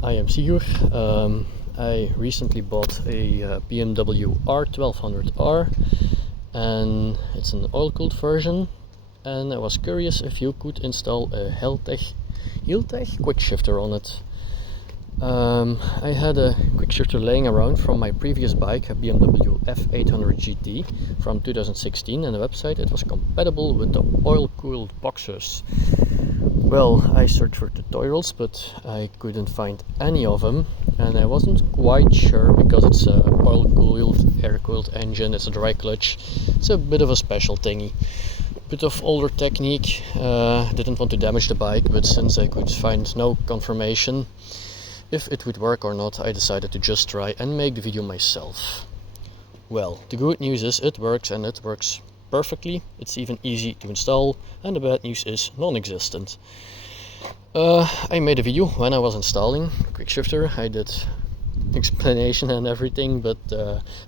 I am Sigur. I recently bought a BMW R1200R, and it's an oil-cooled version, and I was curious if you could install a healtech quickshifter on it. I had a quickshifter laying around from my previous bike, a BMW F800 GT from 2016, and the website it was compatible with the oil-cooled boxers. Well, I searched for tutorials, but I couldn't find any of them, and I wasn't quite sure because it's a oil-cooled, air-cooled engine, it's a dry clutch, it's a bit of a special thingy. Bit of older technique, didn't want to damage the bike, but since I could find no confirmation if it would work or not, I decided to just try and make the video myself. Well, the good news is it works, and it works perfectly. It's even easy to install, and the bad news is non-existent. I made a video when I was installing quickshifter. I did explanation and everything, but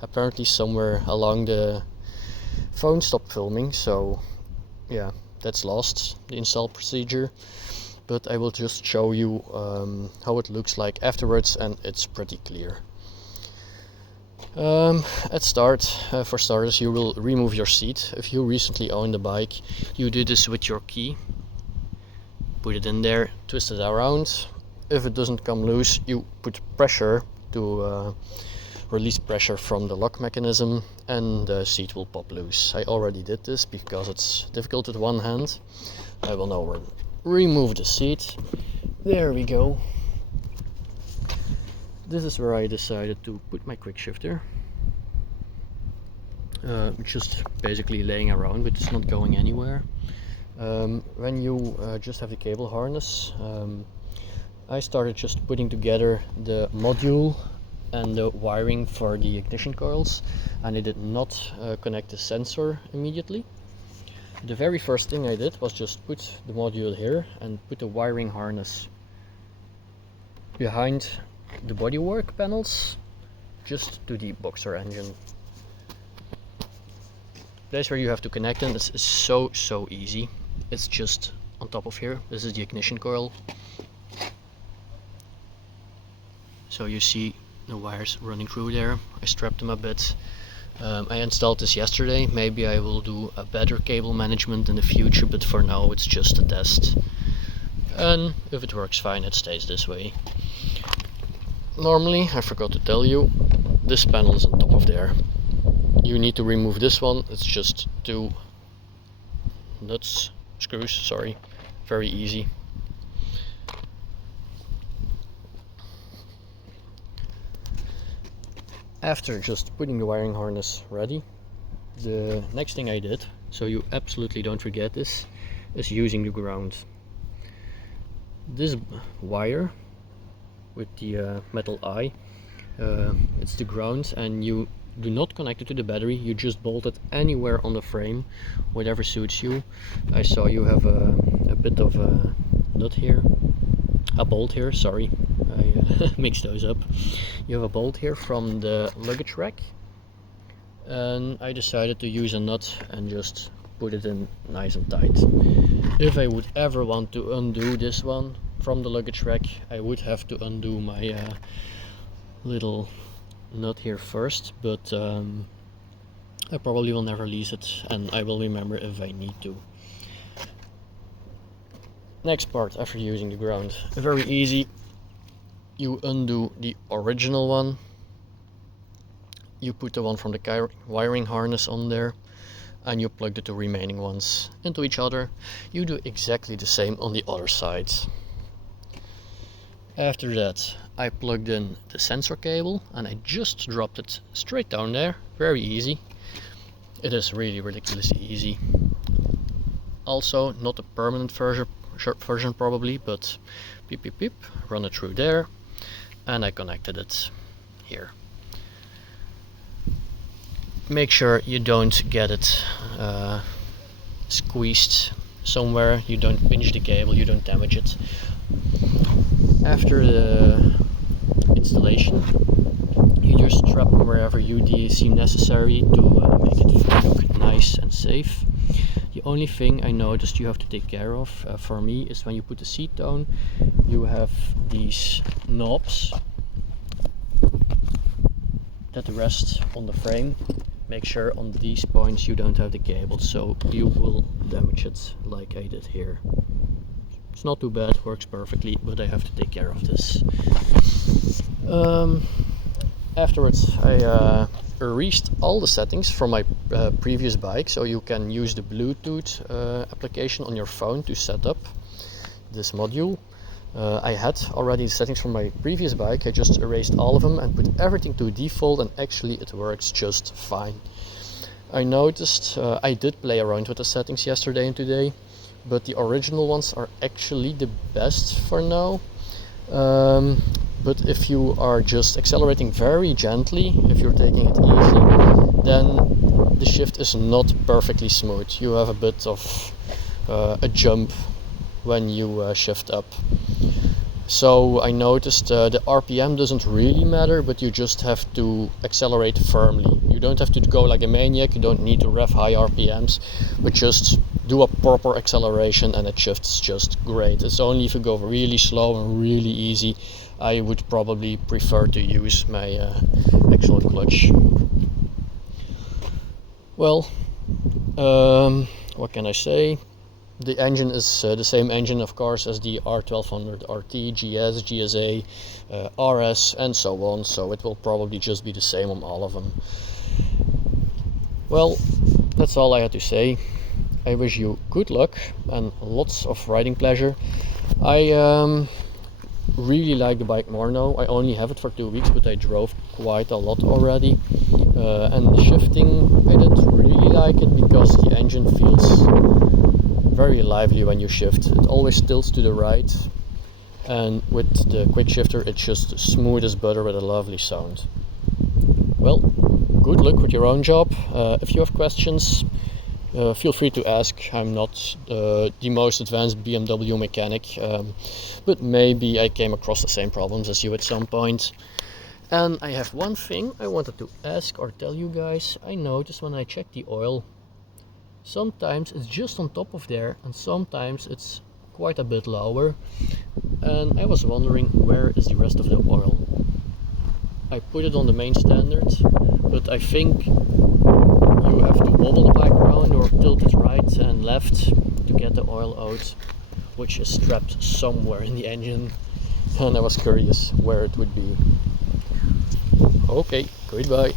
apparently somewhere along the phone stopped filming, so yeah, that's lost, the install procedure. But I will just show you how it looks like afterwards, and it's pretty clear. For starters, you will remove your seat. If you recently owned a bike, you do this with your key. Put it in there, twist it around. If it doesn't come loose, you put pressure to release pressure from the lock mechanism, and the seat will pop loose. I already did this because it's difficult with one hand. I will now remove the seat. There we go. This is where I decided to put my quickshifter. Just basically laying around, but it's not going anywhere. When you just have the cable harness, I started just putting together the module and the wiring for the ignition coils, and I did not connect the sensor immediately. The very first thing I did was just put the module here and put the wiring harness behind the bodywork panels, just to the boxer engine. The place where you have to connect them is so easy. It's just on top of here. This is the ignition coil. So you see the wires running through there. I strapped them a bit. I installed this yesterday. Maybe I will do a better cable management in the future, but for now it's just a test. And if it works fine, it stays this way. Normally, I forgot to tell you, this panel is on top of there. You need to remove this one. It's just two screws, sorry. Very easy. After just putting the wiring harness ready, the next thing I did, so you absolutely don't forget this, is using the ground. This wire with the metal eye, it's the ground, and you do not connect it to the battery, you just bolt it anywhere on the frame, whatever suits you. I saw you have a bit of a nut here, a bolt here, sorry, I mixed those up. You have a bolt here from the luggage rack, and I decided to use a nut and just put it in nice and tight. If I would ever want to undo this one from the luggage rack, I would have to undo my little nut here first, but I probably will never release it, and I will remember if I need to. Next part, after using the ground, very easy. You undo the original one, you put the one from the wiring harness on there, and you plug the two remaining ones into each other. You do exactly the same on the other side. After that, I plugged in the sensor cable, and I just dropped it straight down there. Very easy. It is really ridiculously easy. Also, not a permanent version probably, but beep beep beep, run it through there, and I connected it here. Make sure you don't get it squeezed somewhere, you don't pinch the cable, you don't damage it. After the installation, you just strap them wherever you seem necessary to make it look nice and safe. The only thing I noticed you have to take care of for me is when you put the seat down, you have these knobs that rest on the frame. Make sure on these points you don't have the cable, so you will damage it like I did here. It's not too bad, works perfectly, but I have to take care of this. Afterwards I erased all the settings from my previous bike, so you can use the Bluetooth application on your phone to set up this module. I had already the settings from my previous bike. I just erased all of them and put everything to default, and actually it works just fine. I noticed I did play around with the settings yesterday and today, but the original ones are actually the best for now. But if you are just accelerating very gently, if you're taking it easy, then the shift is not perfectly smooth. You have a bit of a jump when you shift up. So I noticed the RPM doesn't really matter, but you just have to accelerate firmly. You don't have to go like a maniac, you don't need to rev high RPMs, but just do a proper acceleration and it shifts just great. It's only if you go really slow and really easy, I would probably prefer to use my actual clutch. Well, what can I say? The engine is the same engine, of course, as the R1200RT, GS, GSA, RS, and so on, so it will probably just be the same on all of them. Well, that's all I had to say. I wish you good luck and lots of riding pleasure. I really like the bike more now. I only have it for 2 weeks, but I drove quite a lot already. And the shifting, I didn't really like it because the engine feels very lively when you shift. It always tilts to the right, and with the quick shifter it's just smooth as butter with a lovely sound. Well, good luck with your own job. If you have questions, feel free to ask. I'm not the most advanced BMW mechanic, but maybe I came across the same problems as you at some point. And I have one thing I wanted to ask or tell you guys. I noticed when I check the oil, sometimes it's just on top of there and sometimes it's quite a bit lower, and I was wondering where is the rest of the oil. I put it on the main standard, but I think you have to wobble the bike around or tilt it right and left to get the oil out, which is trapped somewhere in the engine, and I was curious where it would be. Okay, goodbye.